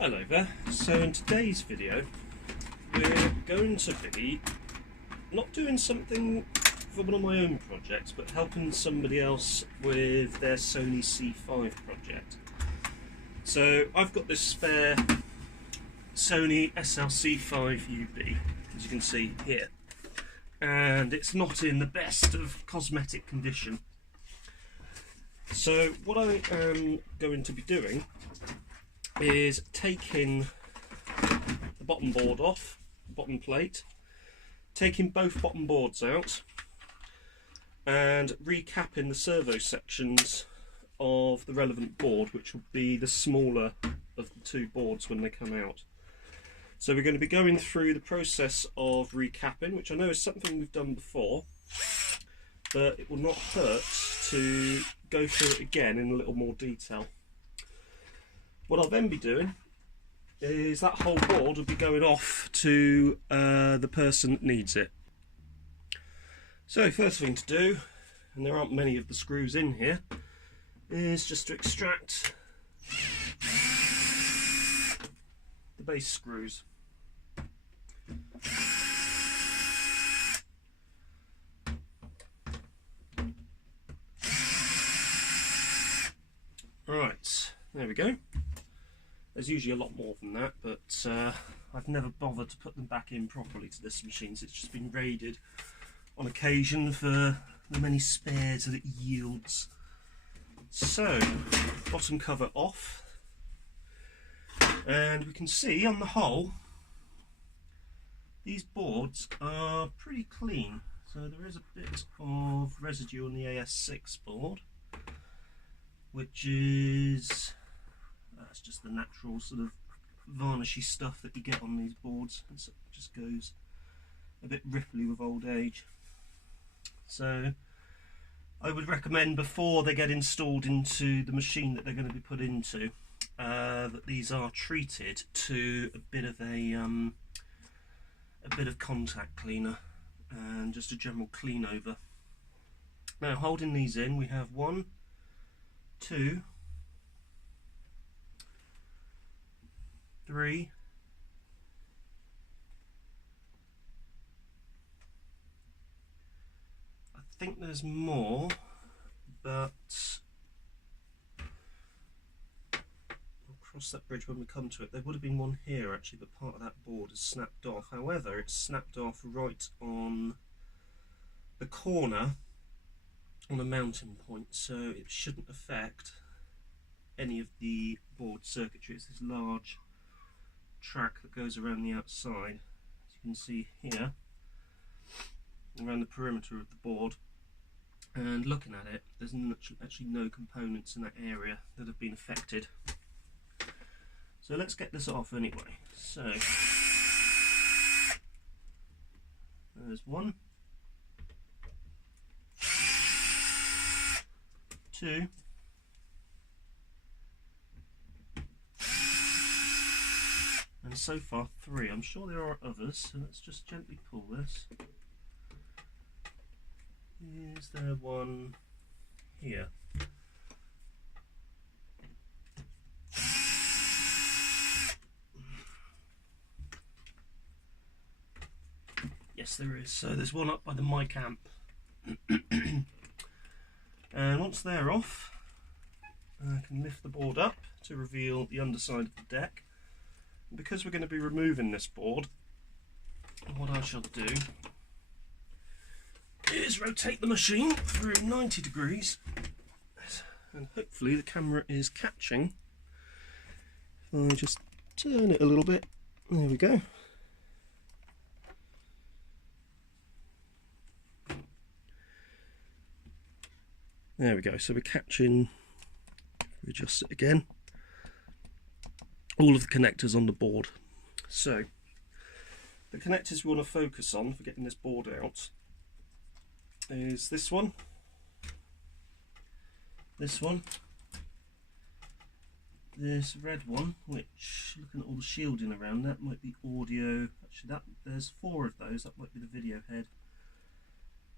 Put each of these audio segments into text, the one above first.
Hello there. So in today's video we're going to be not doing something for one of my own projects, but helping somebody else with their Sony C5 project. So I've got this spare Sony SLC5UB, as you can see here, and it's not in the best of cosmetic condition. So what I am going to be doing is taking the bottom board off, the bottom plate, taking both bottom boards out and recapping the servo sections of the relevant board, which will be the smaller of the two boards when they come out. So we're going to be going through the process of recapping, which I know is something we've done before, but it will not hurt to go through it again in a little more detail. What I'll then be doing is that whole board will be going off to the person that needs it. So first thing to do, and there aren't many of the screws in here, is just to extract the base screws. Right, there we go. There's usually a lot more than that, but I've never bothered to put them back in properly to this machine, so it's just been raided on occasion for the many spares that it yields. So, bottom cover off, and we can see on the whole these boards are pretty clean. So there is a bit of residue on the AS6 board, which is that's just the natural sort of varnishy stuff that you get on these boards, and so it just goes a bit ripply with old age. So I would recommend, before they get installed into the machine that they're going to be put into, that these are treated to a bit of contact cleaner and just a general clean over. Now, holding these in, we have 1, 2, 3, 4. I think there's more, but we'll cross that bridge when we come to it. There would have been one here actually, but part of that board is snapped off. However, it's snapped off right on the corner on a mounting point, so it shouldn't affect any of the board circuitry. It's this large track that goes around the outside, as you can see here, around the perimeter of the board. And looking at it, there's actually no components in that area that have been affected. So let's get this off anyway. So there's 1, 2, and so far 3. I'm sure there are others, so let's just gently pull this. Is there one here? Yes, there is. So there's one up by the mic amp. And once they're off, I can lift the board up to reveal the underside of the deck. And because we're going to be removing this board, what I shall do is rotate the machine through 90 degrees, and hopefully the camera is catching. If I just turn it a little bit, there we go. There we go, so we're catching, we adjust it again, all of the connectors on the board. So the connectors we want to focus on for getting this board out is this one, this red one, which, looking at all the shielding around, that might be audio. Actually, there's 4 of those. That might be the video head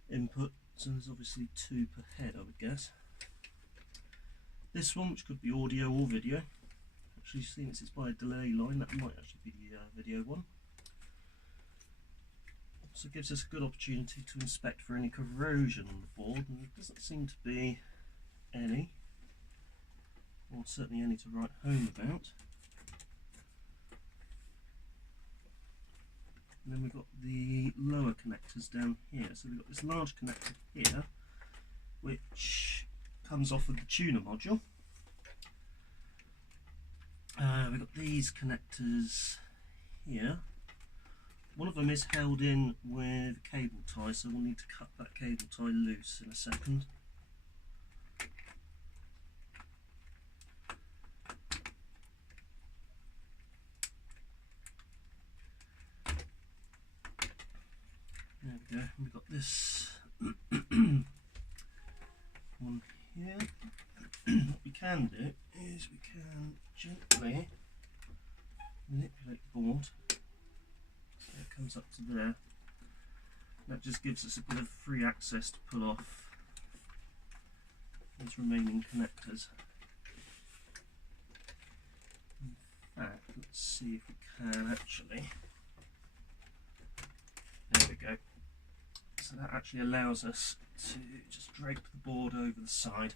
input. So there's obviously 2 per head, I would guess. This one, which could be audio or video. actually, since it's by a delay line, that might actually be the video one. So it gives us a good opportunity to inspect for any corrosion on the board, and there doesn't seem to be any, or certainly any to write home about. And then we've got the lower connectors down here. So we've got this large connector here, which comes off of the tuner module. We've got these connectors here. One of them is held in with a cable tie, so we'll need to cut that cable tie loose in a second. There we go, we've got this one here. What we can do is we can gently manipulate the board so it comes up to there. That just gives us a bit of free access to pull off these remaining connectors. In fact, let's see if we can actually. There we go. So that actually allows us to just drape the board over the side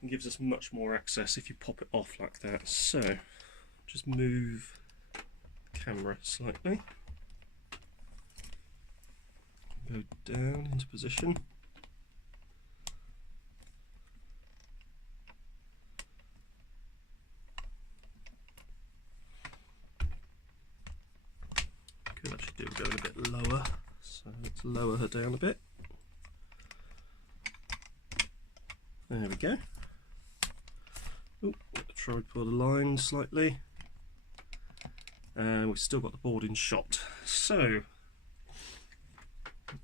and gives us much more access if you pop it off like that. So just move the camera slightly, go down into position. Could actually do going a bit lower, so let's lower her down a bit. There we go. Oh, try and pull the line slightly. And we've still got the board in shot. So,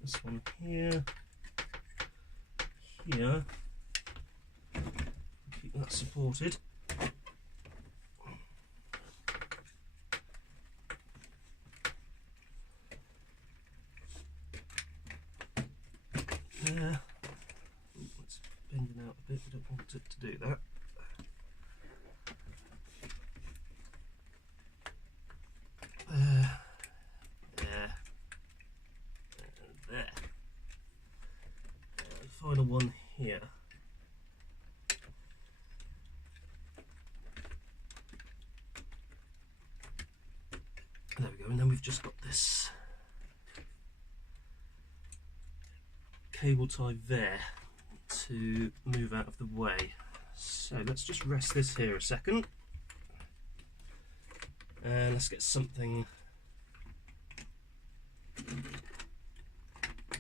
this one here, here, keep that supported. There. Oh, it's bending out a bit, we don't want it to do that. Final one here. There we go, and then we've just got this cable tie there to move out of the way. So let's just rest this here a second and let's get something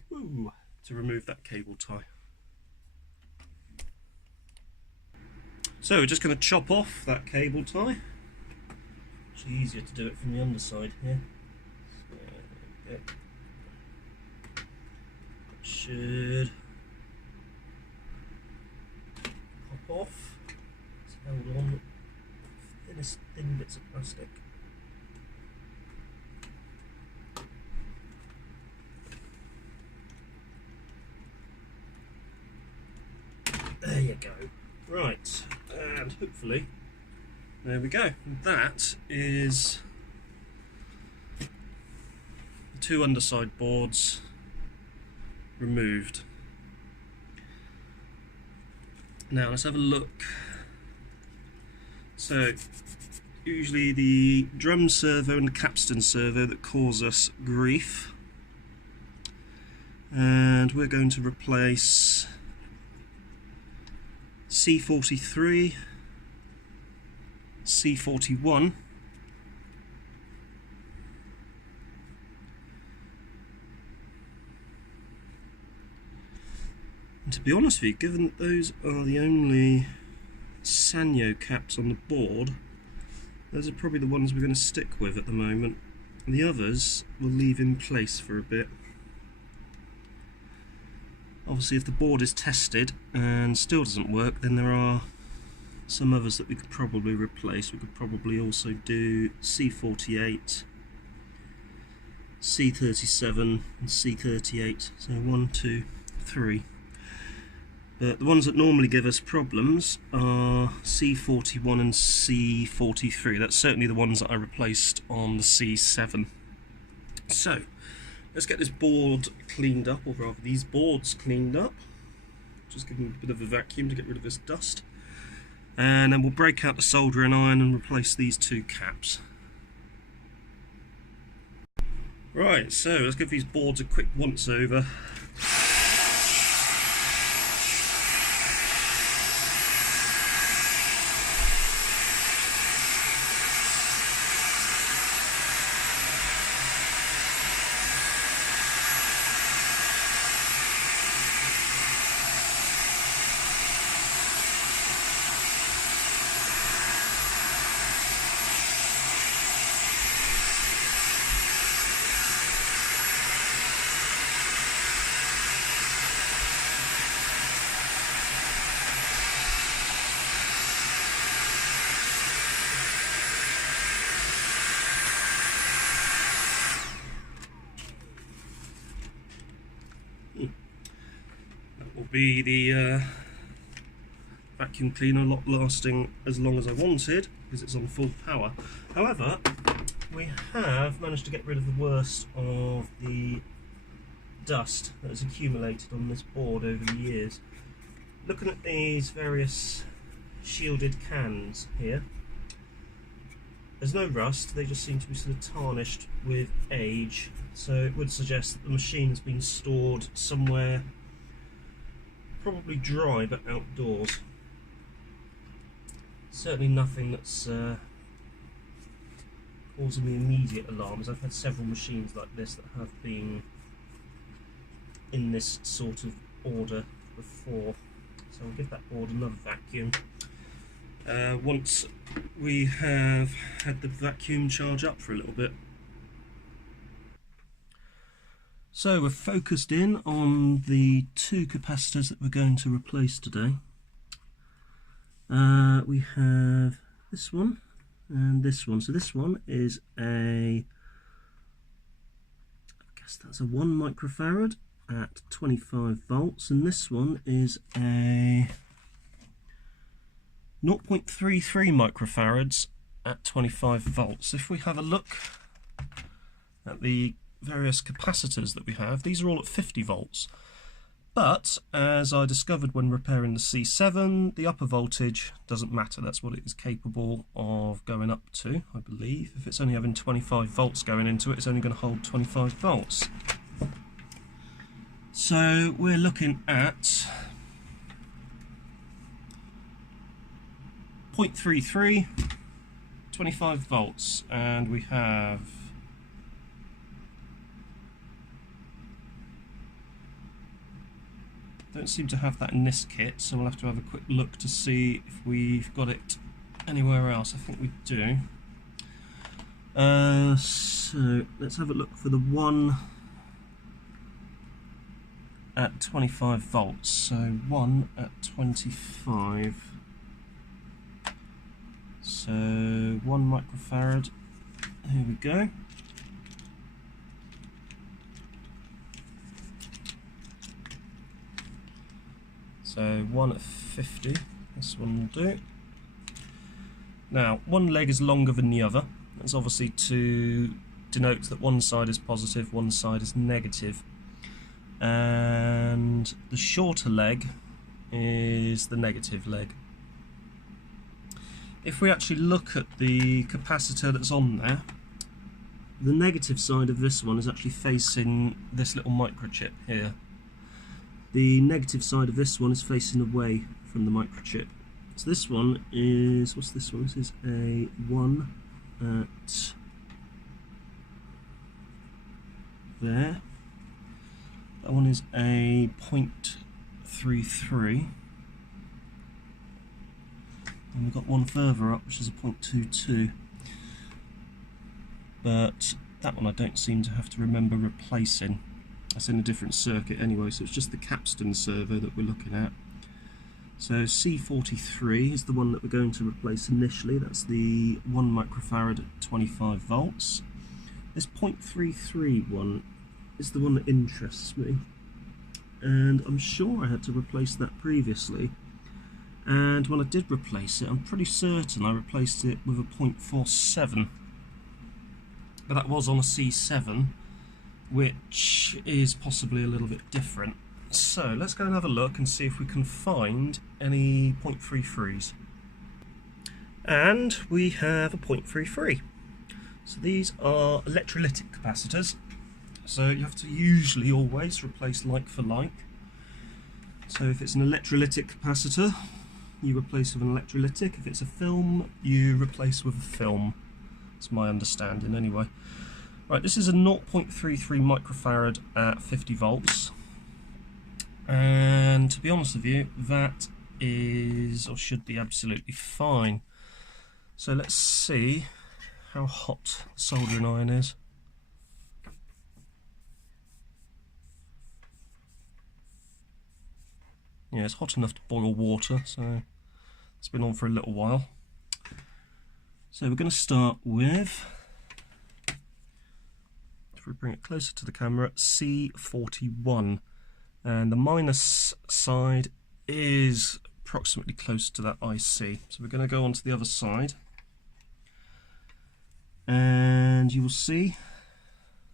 to remove that cable tie. So we're just going to chop off that cable tie. It's easier to do it from the underside here. So, there we go. Should pop off. It's held on with thin bits of plastic. There you go. Right, and hopefully, there we go. That is the two underside boards removed. Now let's have a look. So, usually the drum servo and the capstan servo that cause us grief, and we're going to replace C43, C41, and to be honest with you, given that those are the only Sanyo caps on the board, those are probably the ones we're going to stick with at the moment. The others we'll leave in place for a bit. Obviously, if the board is tested and still doesn't work, then there are some others that we could probably replace. We could probably also do C48, C37 and C38. So 1, 2, 3. But the ones that normally give us problems are C41 and C43. That's certainly the ones that I replaced on the C7. So, let's get this board cleaned up, or rather these boards cleaned up. Just give them a bit of a vacuum to get rid of this dust. And then we'll break out the soldering iron and replace these two caps. Right, so let's give these boards a quick once over. Be the vacuum cleaner not lasting as long as I wanted because it's on full power. However, we have managed to get rid of the worst of the dust that has accumulated on this board over the years. Looking at these various shielded cans here, there's no rust, they just seem to be sort of tarnished with age, so it would suggest that the machine has been stored somewhere probably dry but outdoors. Certainly nothing that's causing me immediate alarms. I've had several machines like this that have been in this sort of order before, so I'll give that board another vacuum once we have had the vacuum charge up for a little bit. So we're focused in on the two capacitors that we're going to replace today. We have this one and this one. So this one is I guess that's a 1 microfarad at 25 volts, and this one is a 0.33 microfarads at 25 volts. If we have a look at the various capacitors that we have, these are all at 50 volts, but as I discovered when repairing the C7, the upper voltage doesn't matter. That's what it is capable of going up to, I believe. If it's only having 25 volts going into it, it's only going to hold 25 volts. So we're looking at 0.33, 25 volts, and we have don't seem to have that in this kit, so we'll have to have a quick look to see if we've got it anywhere else. I think we do. So let's have a look for the one at 25 volts. So 1 at 25. So 1 microfarad. Here we go. So 1 at 50, this one will do. Now, one leg is longer than the other. That's obviously to denote that one side is positive, one side is negative. And the shorter leg is the negative leg. If we actually look at the capacitor that's on there, the negative side of this one is actually facing this little microchip here. The negative side of this one is facing away from the microchip. So this one is, what's this one? This is a 1 at there. That one is a 0.33. And we've got one further up, which is a 0.22. But that one I don't seem to have to remember replacing. That's in a different circuit anyway, so it's just the capstan servo that we're looking at. So C43 is the one that we're going to replace initially. That's the 1 microfarad at 25 volts. This 0.33 one is the one that interests me. and I'm sure I had to replace that previously. And when I did replace it, I'm pretty certain I replaced it with a 0.47, but that was on a C7, which is possibly a little bit different. So let's go and have a look and see if we can find any 0.33s. And we have a 0.33. So these are electrolytic capacitors. So you have to usually always replace like for like. So if it's an electrolytic capacitor, you replace with an electrolytic. If it's a film, you replace with a film. That's my understanding anyway. Right, this is a 0.33 microfarad at 50 volts. And to be honest with you, that is, or should be, absolutely fine. So let's see how hot the soldering iron is. Yeah, it's hot enough to boil water, so it's been on for a little while. So we're going to start with, if we bring it closer to the camera, C41. And the minus side is approximately close to that IC. So we're going to go on to the other side. And you will see,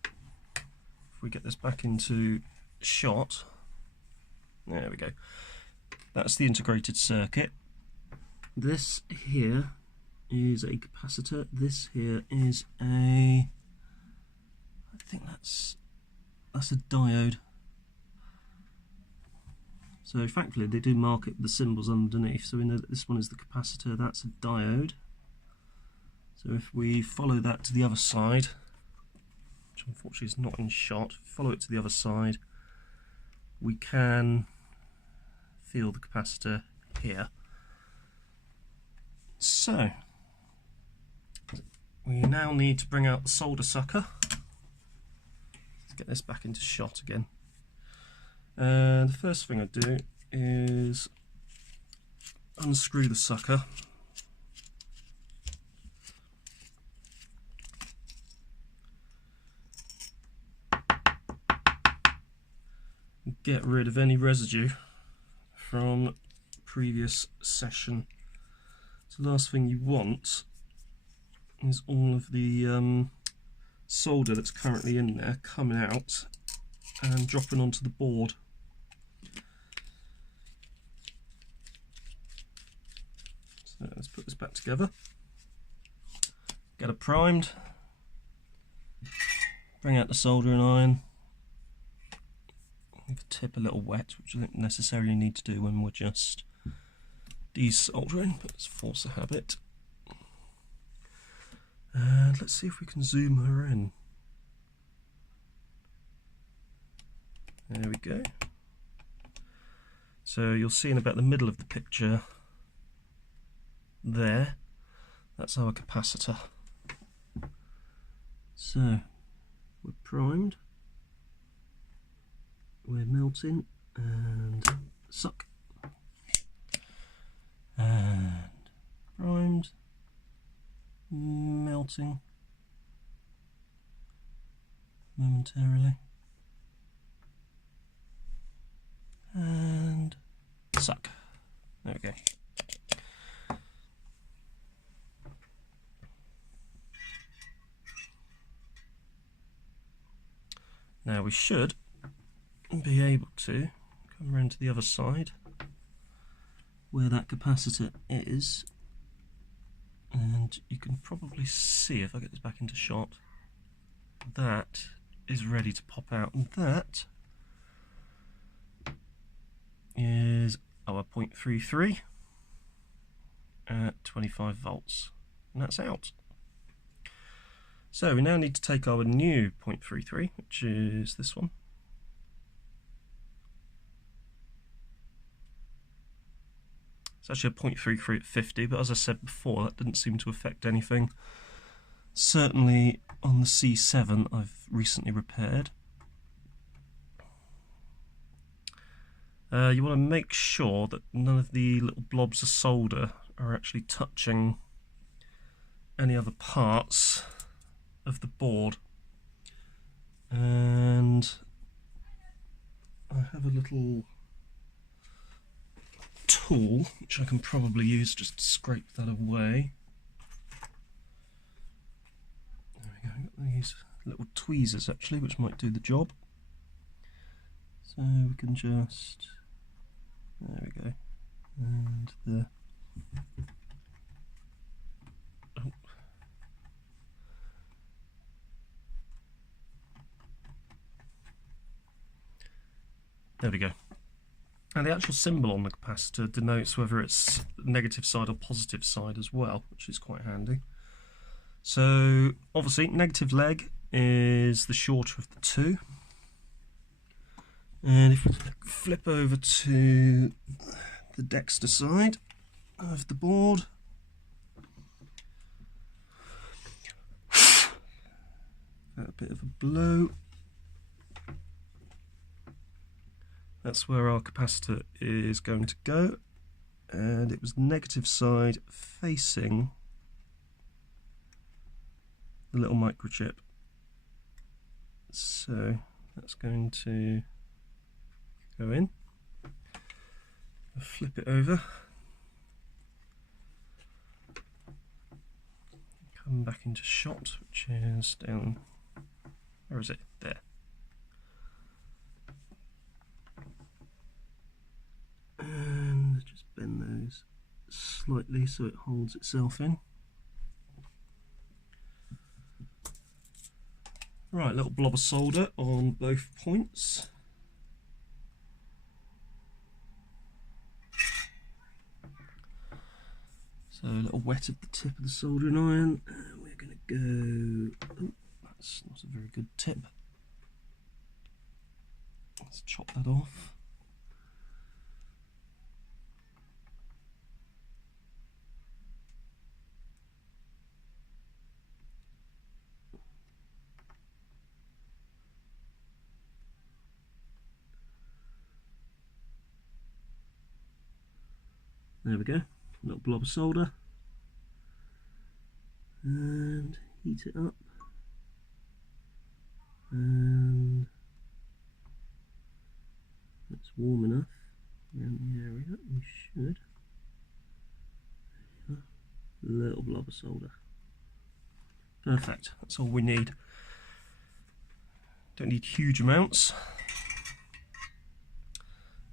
if we get this back into shot, there we go. That's the integrated circuit. This here is a capacitor. This here is a, I think that's a diode. So thankfully they do mark it with the symbols underneath, so we know that this one is the capacitor, that's a diode. So if we follow that to the other side, which unfortunately is not in shot, follow it to the other side, we can feel the capacitor here. So we now need to bring out the solder sucker. Let's get this back into shot again. And the first thing I do is unscrew the sucker. Get rid of any residue from previous session. So the last thing you want is all of the solder that's currently in there coming out and dropping onto the board. So let's put this back together. Get it primed. Bring out the soldering iron. Leave the tip a little wet, which I don't necessarily need to do when we're just desoldering, but let's force a habit. And let's see if we can zoom her in. There we go. So you'll see in about the middle of the picture there, that's our capacitor. So we're primed, we're melting, and suck. And primed, melting momentarily, and suck. There we go. Now we should be able to come around to the other side where that capacitor is, and you can probably see, if I get this back into shot, that is ready to pop out, and that is our 0.33 at 25 volts, and that's out. So we now need to take our new 0.33, which is this one. It's actually a 0.33 at 50, but as I said before, that didn't seem to affect anything. Certainly on the C7 I've recently repaired. You want to make sure that none of the little blobs of solder are actually touching any other parts of the board. And I have a little tool which I can probably use just to scrape that away. There we go, I've got these little tweezers actually which might do the job. So we can just, there we go, and the, oh. There we go. And the actual symbol on the capacitor denotes whether it's negative side or positive side as well, which is quite handy. So obviously negative leg is the shorter of the two. And if we flip over to the dexter side of the board, a bit of a blow. That's where our capacitor is going to go, and it was negative side facing the little microchip. So that's going to go in. I'll flip it over. Come back into shot, which is down, where is it? There. And just bend those slightly so it holds itself in. Right, little blob of solder on both points. So a little wet at the tip of the soldering iron. And we're going to go, oh, that's not a very good tip. Let's chop that off. There we go, a little blob of solder, and heat it up, and that's warm enough around the area. We should, a little blob of solder. Perfect, that's all we need. Don't need huge amounts.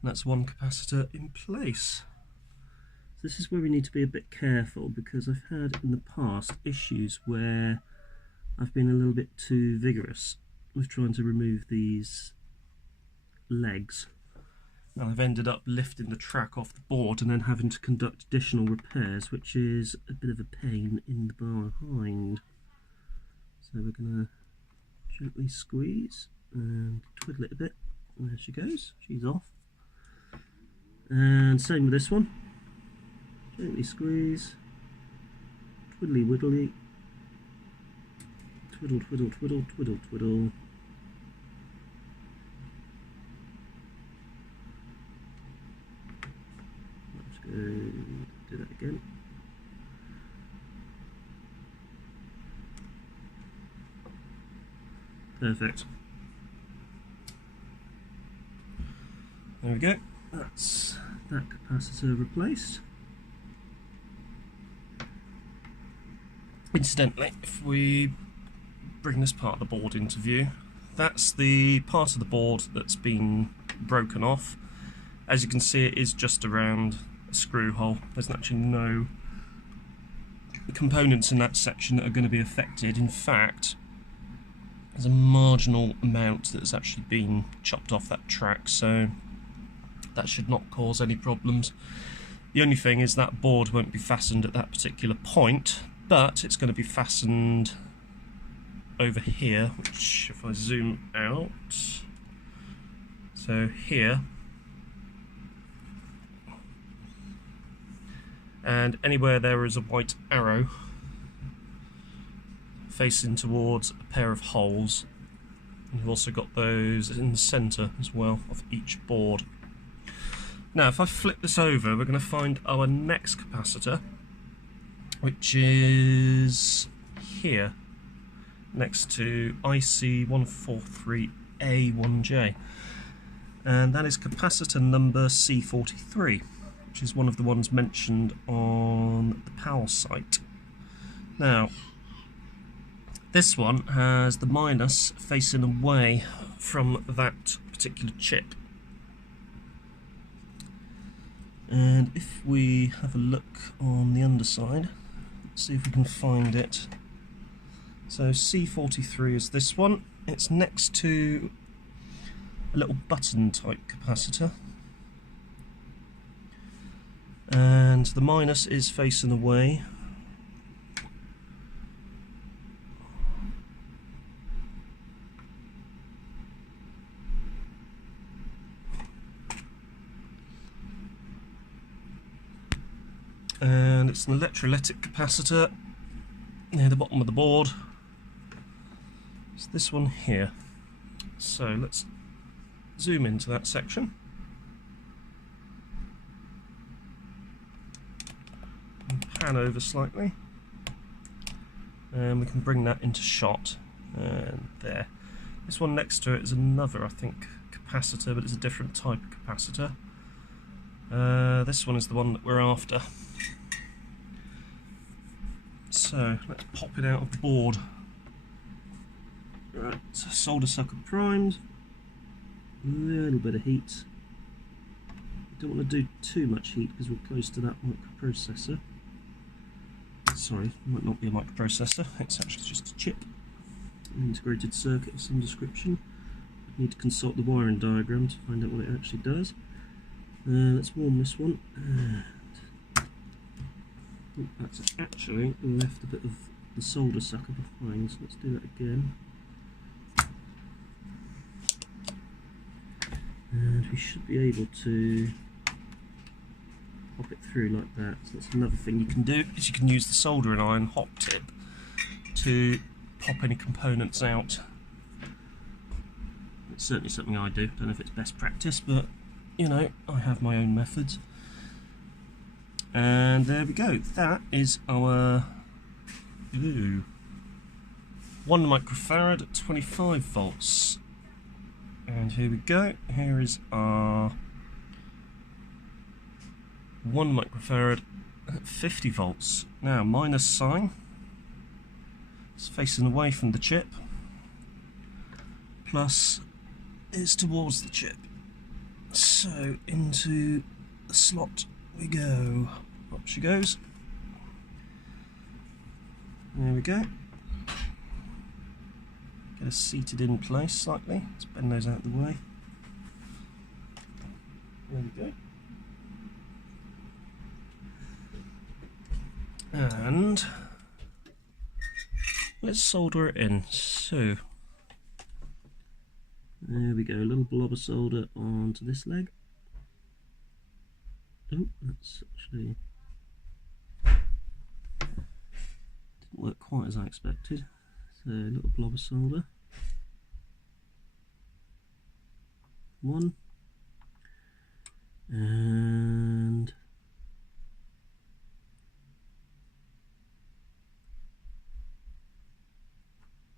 And that's one capacitor in place. This is where we need to be a bit careful, because I've had in the past issues where I've been a little bit too vigorous with trying to remove these legs, and I've ended up lifting the track off the board and then having to conduct additional repairs, which is a bit of a pain in the behind. So we're going to gently squeeze and twiddle it a bit, and there she goes, she's off. And same with this one. Gently squeeze, twiddly widdly, twiddle twiddle twiddle twiddle twiddle. Let's go do that again. Perfect. There we go. That's that capacitor replaced. Incidentally, if we bring this part of the board into view, that's the part of the board that's been broken off. As you can see, it is just around a screw hole. There's actually no components in that section that are going to be affected. In fact, there's a marginal amount that's actually been chopped off that track, so that should not cause any problems. The only thing is that board won't be fastened at that particular point, but it's going to be fastened over here, which if I zoom out, so here, and anywhere there is a white arrow facing towards a pair of holes, and you've also got those in the centre as well of each board. Now if I flip this over, we're going to find our next capacitor, which is here, next to IC143A1J. and that is capacitor number C43, which is one of the ones mentioned on the PAL site. Now, this one has the minus facing away from that particular chip. And if we have a look on the underside, let's see if we can find it. So C43 is this one. It's next to a little button type capacitor. And the minus is facing away. And it's an electrolytic capacitor near the bottom of the board. It's this one here. So let's zoom into that section. And pan over slightly. And we can bring that into shot. And there. This one next to it is another, I think, capacitor, but it's a different type of capacitor. This one is the one that we're after. So let's pop it out of the board. Right, so solder sucker primed. A little bit of heat. Don't want to do too much heat because we're close to that microprocessor. Sorry, it might not be a microprocessor, it's actually just a chip. An integrated circuit of some description. I need to consult the wiring diagram to find out what it actually does. Let's warm this one. Oh, that's actually left a bit of the solder sucker behind, so let's do that again. And we should be able to pop it through like that. So that's another thing you can do, is you can use the soldering iron hot tip to pop any components out. It's certainly something I do. Don't know if it's best practice, but you know, I have my own methods. And there we go. That is our 1 microfarad at 25 volts. And here we go. Here is our 1 microfarad at 50 volts. Now, minus sign. It's facing away from the chip. Plus is towards the chip. So into the slot we go. Up she goes. There we go. Get her seated in place slightly. Let's bend those out of the way. There we go. And let's solder it in. So there we go, a little blob of solder onto this leg. Oh, that's actually didn't work quite as I expected. So a little blob of solder. One. And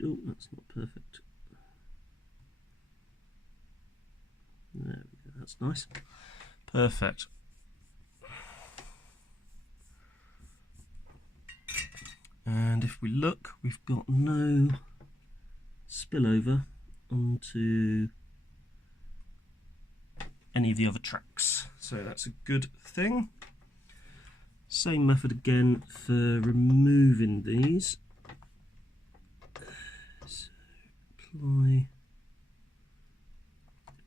oh, that's not perfect. There we go, that's nice. Perfect. And if we look, we've got no spillover onto any of the other tracks. So that's a good thing. Same method again for removing these. So apply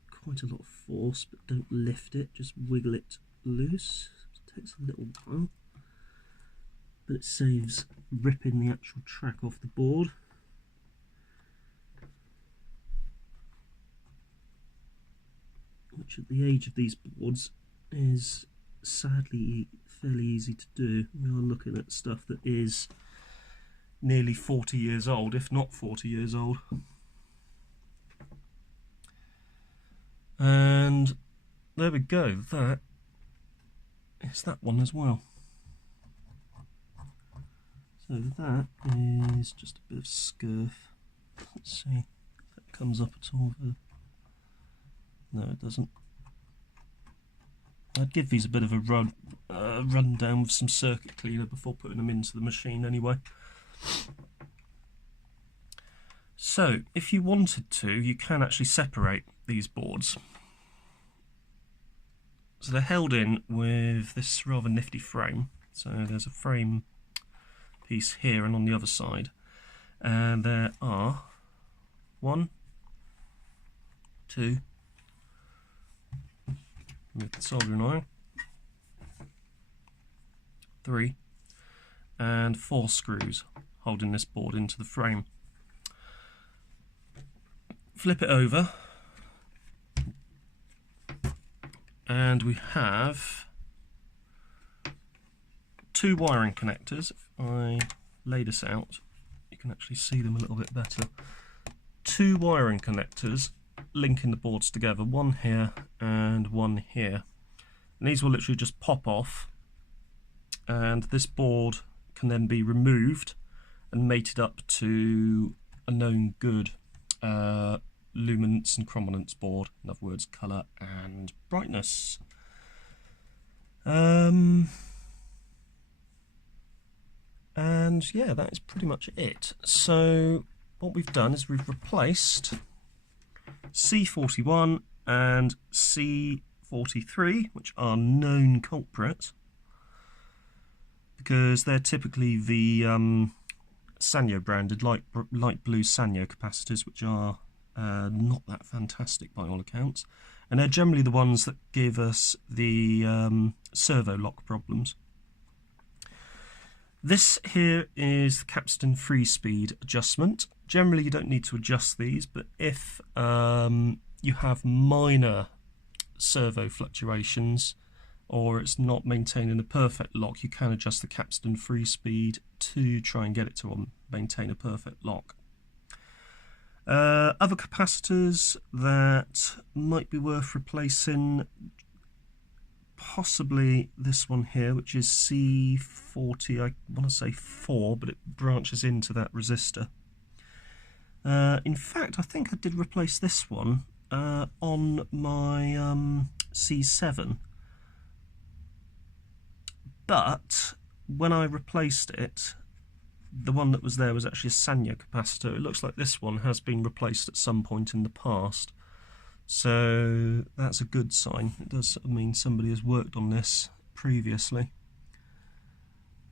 quite a lot of force, but don't lift it, just wiggle it loose. It takes a little while, but it saves ripping the actual track off the board. Which at the age of these boards is sadly fairly easy to do. We are looking at stuff that is nearly 40 years old, if not 40 years old. And there we go, that is that one as well. So that is just a bit of scurf. Let's see if that comes up at all. No, it doesn't. I'd give these a bit of a rundown with some circuit cleaner before putting them into the machine anyway. So, if you wanted to, you can actually separate these boards. So they're held in with this rather nifty frame. So there's a frame piece here and on the other side. And there are 1, 2, with the soldering iron, 3, and 4 screws holding this board into the frame. Flip it over, and we have 2 wiring connectors. If I lay this out, you can actually see them a little bit better. 2 wiring connectors linking the boards together, one here and one here. And these will literally just pop off, and this board can then be removed and mated up to a known good luminance and chrominance board, in other words colour and brightness. And yeah, that is pretty much it. So what we've done is we've replaced C41 and C43, which are known culprits, because they're typically the Sanyo branded light blue Sanyo capacitors, which are not that fantastic by all accounts, and they're generally the ones that give us the servo lock problems. This here is the capacitor free speed adjustment. Generally you don't need to adjust these, but if you have minor servo fluctuations or it's not maintaining a perfect lock, you can adjust the capacitor free speed to try and get it to maintain a perfect lock. Other capacitors that might be worth replacing, possibly this one here, which is C40, I want to say 4, but it branches into that resistor. In fact, I think I did replace this one on my C7, but when I replaced it, the one that was there was actually a Sanyo capacitor. It looks like this one has been replaced at some point in the past, so that's a good sign. It does mean somebody has worked on this previously.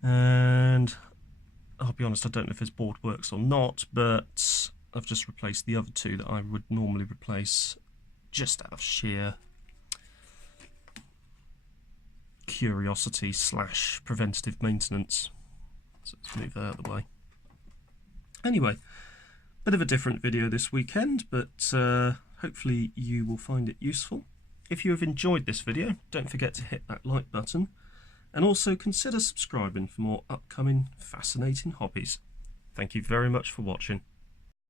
And I'll be honest, I don't know if this board works or not, but I've just replaced the other 2 that I would normally replace just out of sheer curiosity / preventative maintenance. So let's move that out of the way. Anyway, bit of a different video this weekend, but hopefully you will find it useful. If you have enjoyed this video, don't forget to hit that like button, and also consider subscribing for more upcoming fascinating hobbies. Thank you very much for watching.